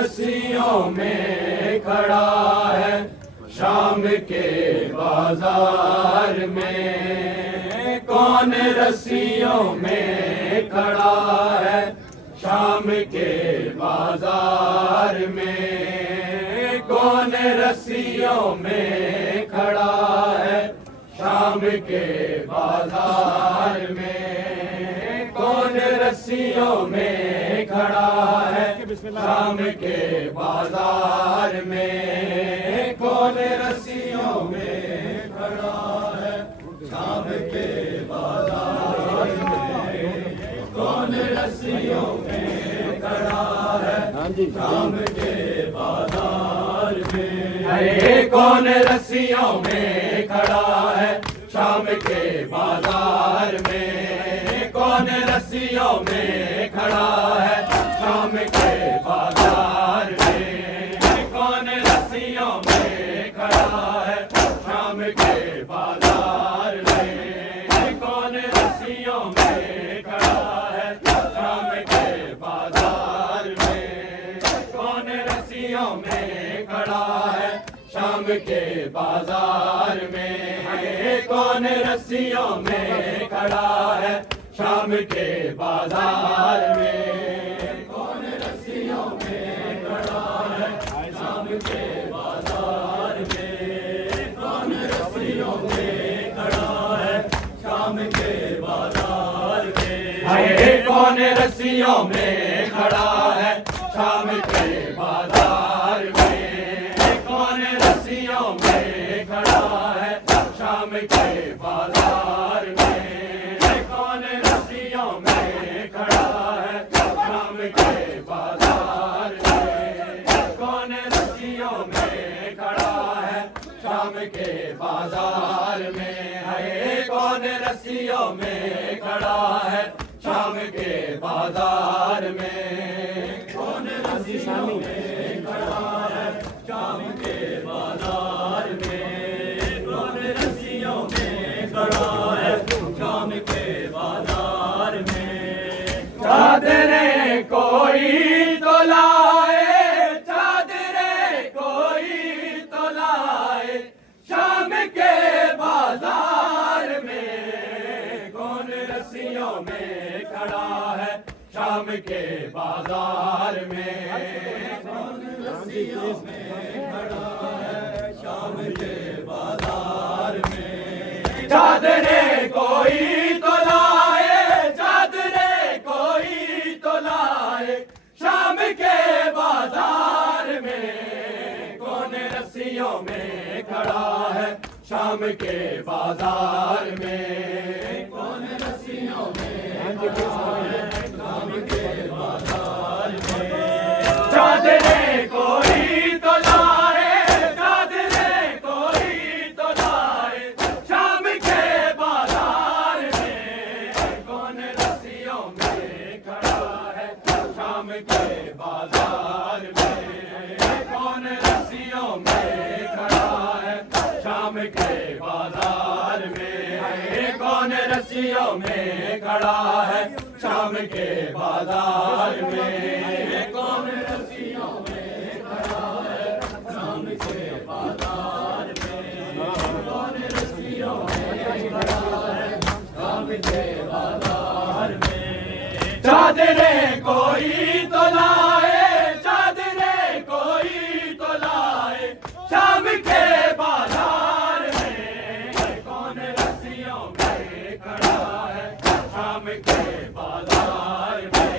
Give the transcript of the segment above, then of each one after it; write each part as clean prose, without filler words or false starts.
रस्सियों में खड़ा है शाम के बाजार में, कौन रस्सियों में खड़ा है शाम के बाजार में, कौन रस्सियों में खड़ा है शाम के बाजार में, कौन रस्सियों में खड़ा है शाम के बाजार में, कौन रस्सियों में खड़ा है शाम के बाजार में, कौन रस्सियों में खड़ा है शाम के बाजार में, कौन रस्सियों में खड़ा है शाम के बाजार में, अरे कौन रस्सियों में खड़ा है शाम के बाजार में, कौन रस्सियों में खड़ा है शाम के बाजार में, कौन रस्सियों में खड़ा है शाम के बाजार में, कौन रस्सियों में खड़ा है शाम के बाजार में, कौन रस्सियों में खड़ा है शाम के बाजार में, कौन रस्सियों में खड़ा है शाम के बाजार में, कौन रस्सियों में खड़ा है शाम के बाजार में, कौन रस्सियों में खड़ा है शाम के बाजार में, अरे कौन रस्सियों में खड़ा है शाम के बाजार में, कौन रस्सियों में खड़ा है शाम के बाजार में, कौन रस्सियों में खड़ा है शाम के बाजार में, कौन रस्सियों में खड़ा है शाम के बाजार में, है कौन रस्सियों में खड़ा है शाम के बाजार में, कौन रस्सियों में खड़ा है शाम के बाजार में, कौन रस्सियों में खड़ा है शाम के बाजार में, चादरें कोई तो लाए, चादरें कोई के बाजार में कौन रस्सियों में खड़ा है शाम के बाजार में। चादरे कोई तो लाए, चादरे कोई तो लाए शाम के बाजार में कौन रस्सियों में खड़ा है शाम के बाजार में। कौन रस्सियों में खड़ा है शाम के बाजार में। चादरे कोई तो लाए, चादरे कोई तो लाए शाम के बाजार में कौन रस्सियों में खड़ा है शाम के बाजार में। कौन रस्सियों में खड़ा है शाम के बाजार में। कौन रस्सियों में खड़ा है शाम के बाजार में। कौन रस्सियों में खड़ा है शाम के बाजार में। कौन रस्सियों में खड़ा है शाम के बाजार में। चादरे कोई तो लाए, चादरे कोई तो लाए शाम के बाजार में कौन रस्सियों में खड़ा है शाम के बाजार में।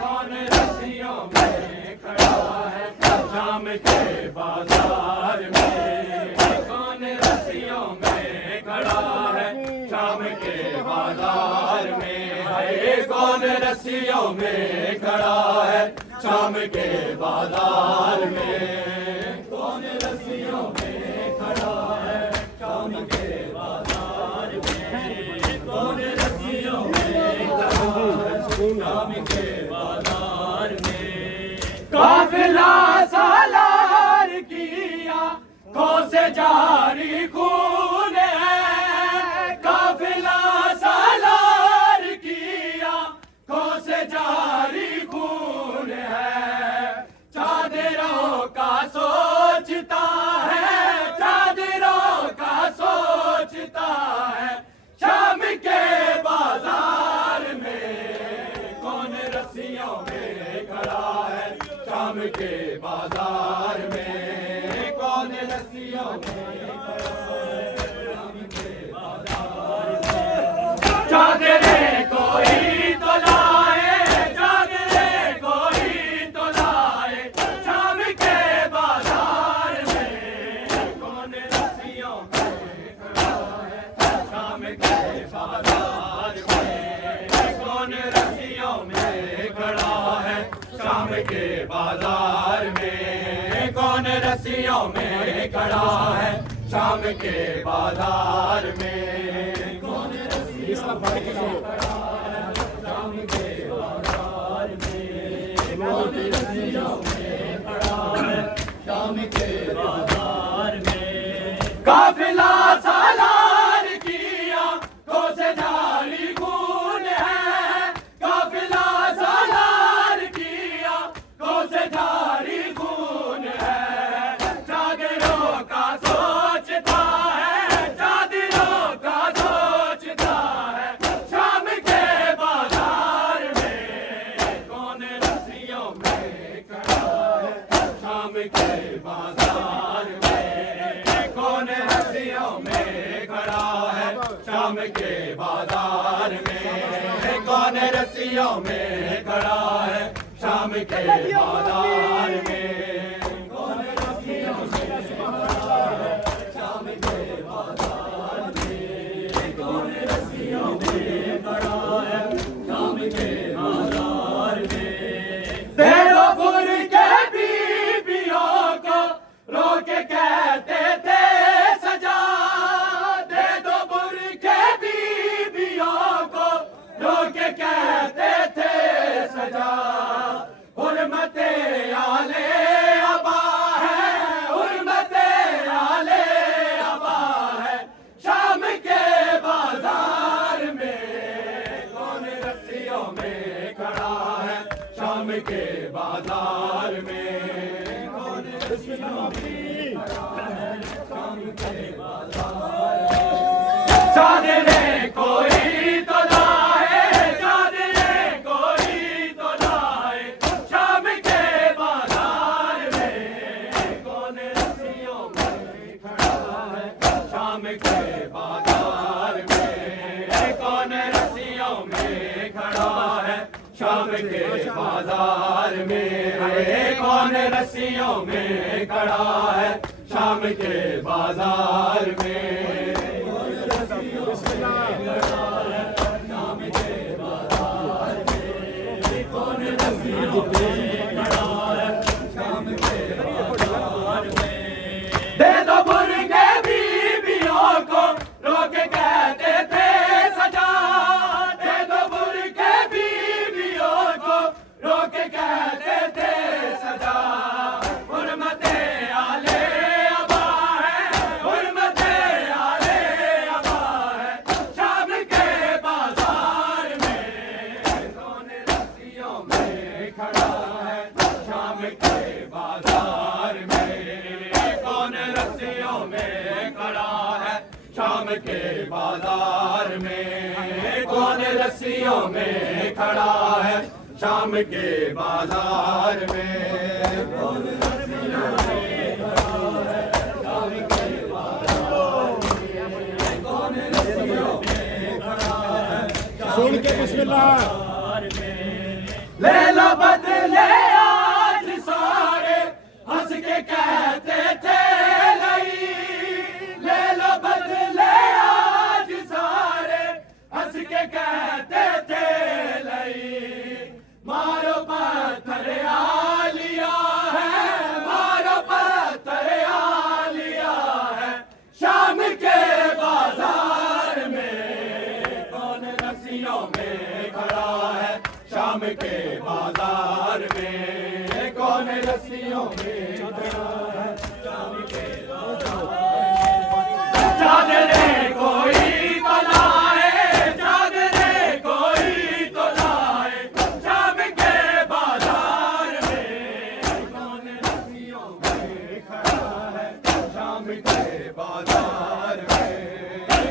कौन रस्सियों में खड़ा है शाम के बाजार में। कौन रस्सियों में खड़ा है शाम के बाजार में। कौन रस्सियों में खड़ा है शाम के बाजार में। कौन रस्सियों में खड़ा है शाम के बाजार में। कौन रस्सियों में खड़ा है शाम के बाजार में। काफिला सालार किया खो से जारी खून है। काफिला सालार किया खो से जारी खून है। चादरों का सोचता है, चादरों का सोचता है शाम के बाजार में कौन रस्सियों में खड़ा है शाम के बाजार में। कौन रस्सियों में खड़ा है शाम के बाजार में। चादरे कोई तो लाए, चादरे कोई तो लाए शाम के बाजार में कौन रस्सियों में खड़ा है शाम के बाजार में। कौन रस्सियों में खड़ा है शाम के बाजार में। कौन रस्सियों में खड़ा है शाम के बाजार में। कौन रस्सियों में खड़ा है शाम के बाजार में। कौन रस्सियों में खड़ा है शाम के बाजार में। काफिला सालार किया खो से जारी खून है। काफिला सालार किया खो से जारी खून है। चादरों का सोचता है, चादरों का सोचता है शाम के बाजार में कौन रस्सियों में खड़ा है शाम के बाजार में। कौन रस्सियों में खड़ा है शाम के बाजार में। कौन रस्सियों में खड़ा है शाम के बाजार में। कौन रस्सियों में खड़ा है शाम के बाजार में। कौन रस्सियों में खड़ा है शाम के बाजार में। देवपुर के बीबियों को रोके कहते थे सजा। देवपुर के बीबियों को रोके कहते थे सजा। हुर्मते आले अबा है, हुर्मते आले अबा है शाम के बाजार में। कौन रस्सियों में खड़ा है शाम के बाजार में। कौन रस्सियों में खड़ा है शाम के बाजार में। चादरे कोई तो लाए, चादरे कोई के बाजार में कौन रस्सियों में खड़ा है शाम के बाजार में कौन रस्सियों में खड़ा है शाम के बाजार में कौन रस्सियों में खड़ा है शाम के बाजार में कौन रस्सियों में खड़ा है शाम के बाजार में दे दो बुर्गे बीबियों को रोक कहते थे सजा दे दो बुर्गे बीबियों को रोक कहते थे सजा हुर्मते आले अबा है हुर्मते आले अबा है शाम के बाजार में कौन रस्सियों में खड़ा है शाम के बाजार में कौन रस्सियों में खड़ा है शाम के बाजार में कौन रस्सियों में खड़ा है शाम के बाजार में कौन रस्सियों में खड़ा है शाम के बाजार में कौन रस्सियों में खड़ा है सुन के बिस्मिल्लाह ले लो बदले आज सारे हंस के कहते थे नहीं ले लो बदले आज सारे हंस के कहते थे नहीं मारो पत्थर आ लिया है मारो पत्थर आ लिया है शाम के बाजार में कौन रस्सियों में खड़ा है शाम के बाजार में कौन रस्सियों में खड़ा है शाम के चादरे कोई तो लाए चादरे कोई तो लाए शाम के बाजार में कौन रस्सियों में खड़ा है शाम के बाजार में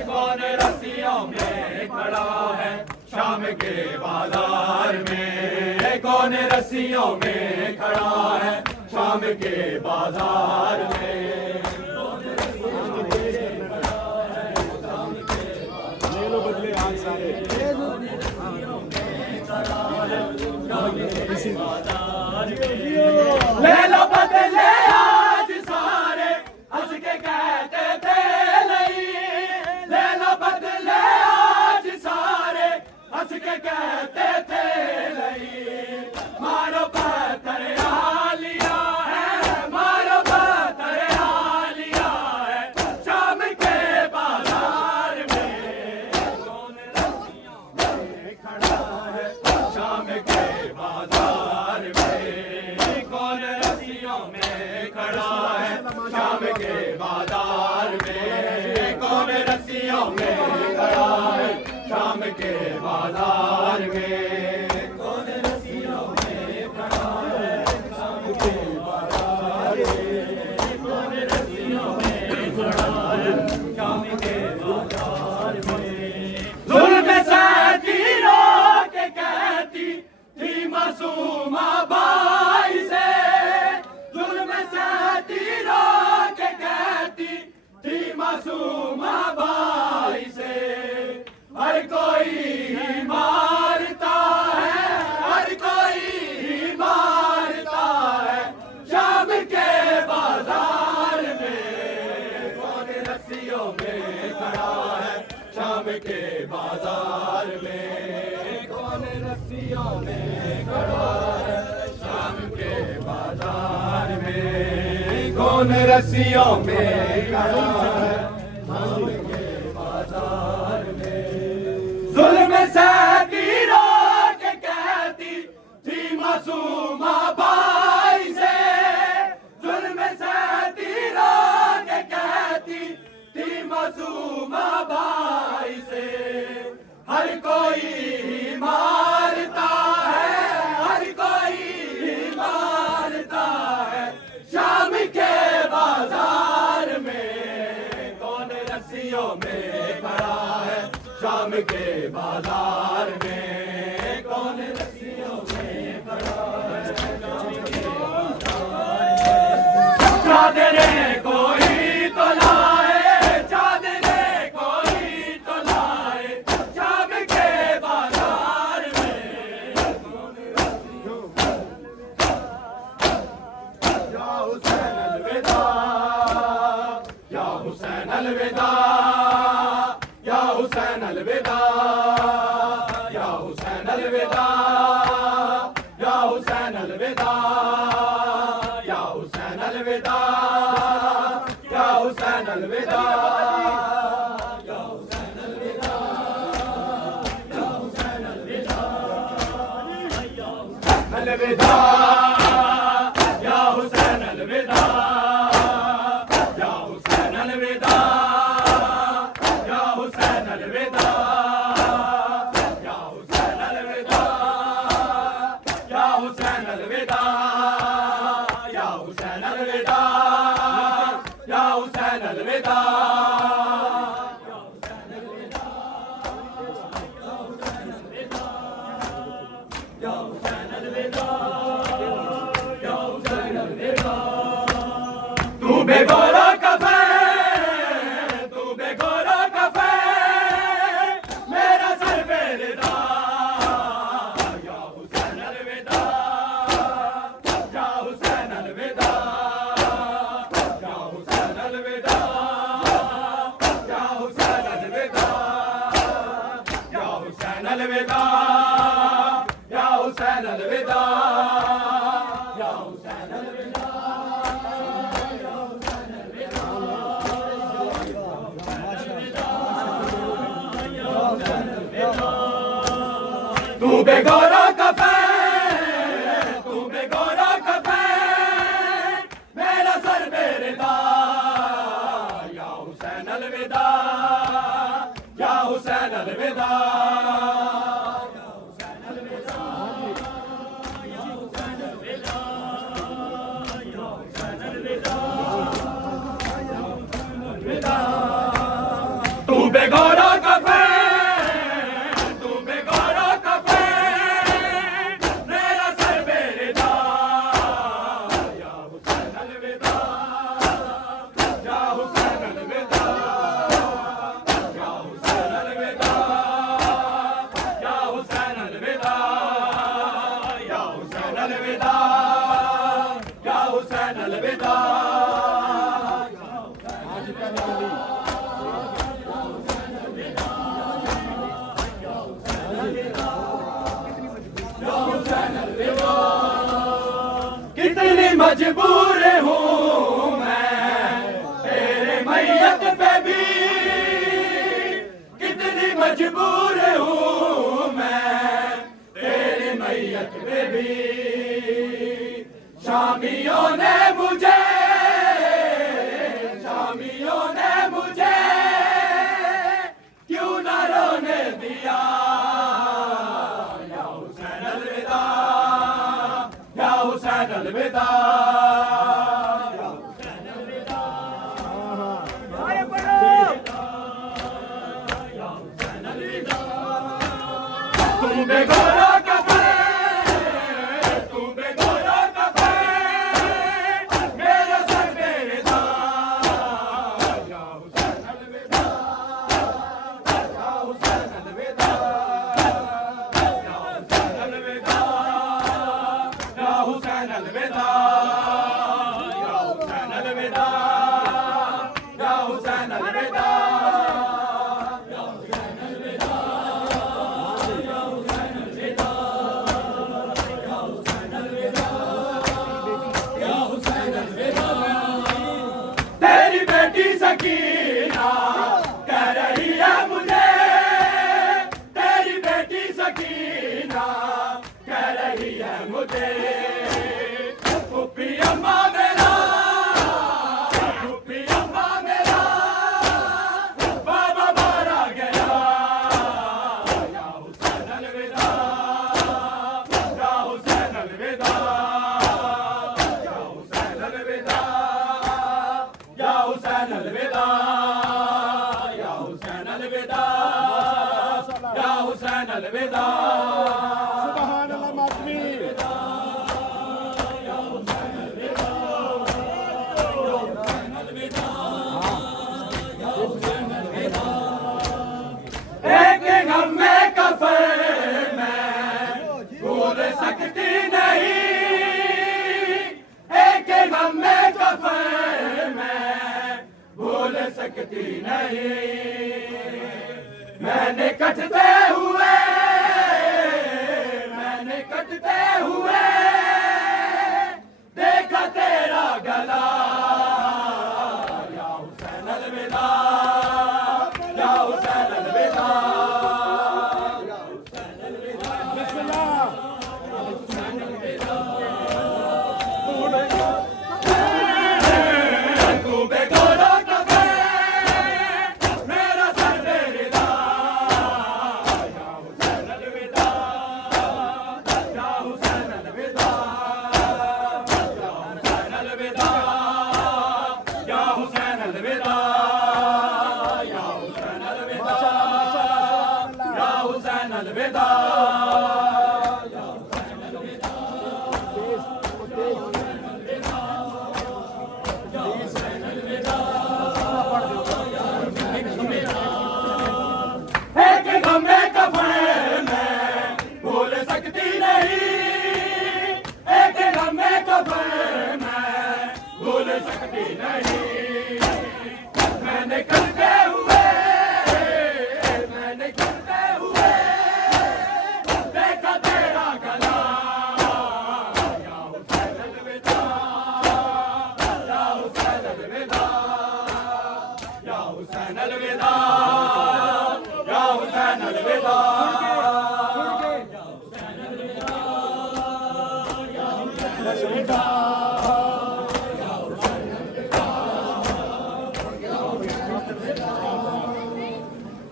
कौन रस्सियों में खड़ा है शाम के बाजार में कौन रस्सियों में खड़ा है शाम के बाजार में ले लो बदले आज सारे ले लो बदले आज सारे हंस के कहते थे नहीं ले लो बदले आज सारे हंस के कहते थे नहीं मारो पत्थर आ लिया है मारो पत्थर आ लिया है शाम के बाजार में कौन रस्सियों में खड़ा है शाम के बाजार में कौन रस्सियों में खड़ा है शाम के बाजार में कौन रस्सियों में खड़ा है शाम के बाजार में कौन रस्सियों में खड़ा है शाम के बाजार में कौन रस्सियों में खड़ा है शाम के बाजार में जुल्म सहती रो के कहती थी मासूमा बाई से जुल्म सहती रो के कहती थी मासूमा बाई से हर कोई ही मारता है हर कोई ही मारता है शाम के बाजार में कौन रस्सियों में खड़ा है शाम के बाजार में कौन रस्सियों में खड़ा है शाम के बाजार में कौन रस्सियों में खड़ा है शाम के बाजार में जुल्म सहती रो के कहती थी मासूमा बाई से जुल्म सहती रो के कहती थी मासूमा बाई से हर कोई ही मारता है हर कोई ही मारता है शाम के बाजार में कौन रस्सियों में खड़ा है शाम के बाजार में कौन रस्सियों में खड़ा है शाम के बाजार में चादरे कोई तो लाए चादरे या हुसैन अलविदा अलविदा या हुसैन अलविदा या हुसैन अलविदा या हुसैन अलविदा या हुसैन अलविदा या हुसैन अलविदा या हुसैन अलविदा या हुसैन अलविदा तू बेगौरा कफे तू बेगौरा कफे मेरा सर बेरिदा या हुसैन अलविदा या हुसैन अलविदा या हुसैन अलविदा या हुसैन अलविदा या हुसैन अलविदा या हुसैन अलविदा या हुसैन अलविदा तू बेगौरा कफे तू बेगौरा कफे मेरा सर बेरिदा या हुसैन अलविदा या हुसैन अलविदा या हुसैन अलविदा या हुसैन अलविदा या हुसैन अलविदा या हुसैन अलविदा तू बेगौरा कफे अलविदा या हुसैन अलविदा कितनी मजबूर हूँ मैं तेरे मैयत पे भी कितनी मजबूर हूँ मैं तेरी मैयत पे भी शामियों ने मुझे क्यों न रोने दिया या हुसैन अलविदा या हुसैन अलविदा या हुसैन अलविदा या हुसैन अलविदा तुम बेगौरा हुसैन अलविदा या हुसैन अलविदा या हुसैन अलविदा या हुसैन अलविदा या हुसैन अलविदा या हुसैन अलविदा या हुसैन अलविदा तेरी बेटी सकीना कह रही है मुझे तेरी बेटी सकीना कह रही है मुझे अलविदा या हुसैन अलविदा या हुसैन अलविदा सुभान अल्लाह मातमी या हुसैन अलविदा या हुसैन अलविदा या हुसैन अलविदा एक गम में कफन में भूल सकती नहीं एक गम में कफन में भूल सकती नहीं मैंने कटते हुए देखा तेरा गला नहीं, मैंने करते हुए, मैंने करते हुए देखा तेरा गला। या हुसैन अलविदा, या हुसैन अलविदा, या हुसैन अलविदा, या हुसैन अलविदा।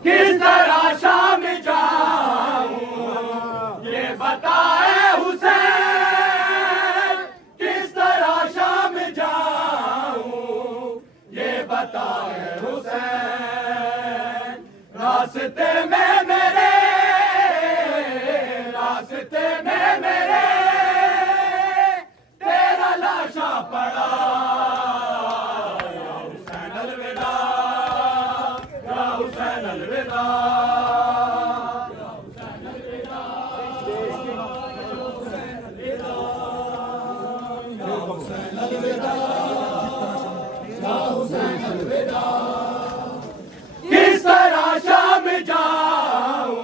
किस तरह शाम जाऊं ये बताए हुसैन, किस तरह शाम जाऊं ये बताए हुसैन। रास्ते में मेरे, रास्ते में मेरे तेरा लाशा पड़ा। या हुसैन अलविदा, या हुसैन अलविदा, या हुसैन अलविदा, या हुसैन अलविदा, या हुसैन अलविदा। किस तरह शाम जाऊं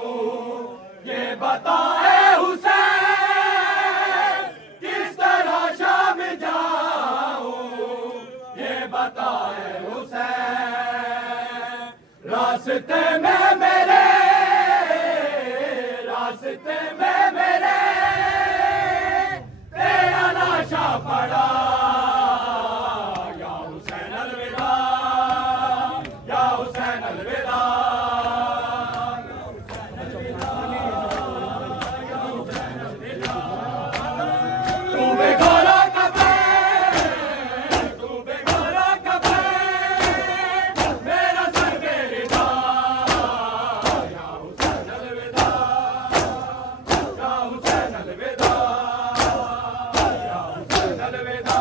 ये बताए हुसैन, किस तरह शाम जाऊं ये बताए हुसैन। रास्ते में मेरे, रास्ते में मेरे तेरा लाशा पड़ा। या हुसैन अलविदा, या हुसैन अलविदा, तू बेगौरा कफन, तू बेगौरा कफन मेरा सर बेरिदा। या हुसैन अलविदा, या हुसैन अलविदा, या हुसैन अलविदा,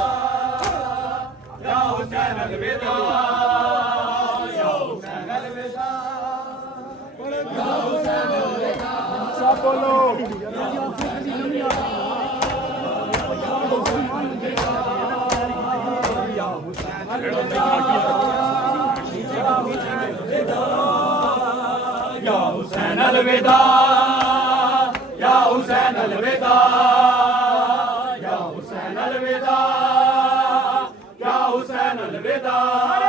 या हुसैन अलविदा, या हुसैन अलविदा, या हुसैन अलविदा। सब बोलो। या हुसैन अलविदा, या हुसैन अलविदा, या हुसैन अलविदा, या हुसैन अलविदा।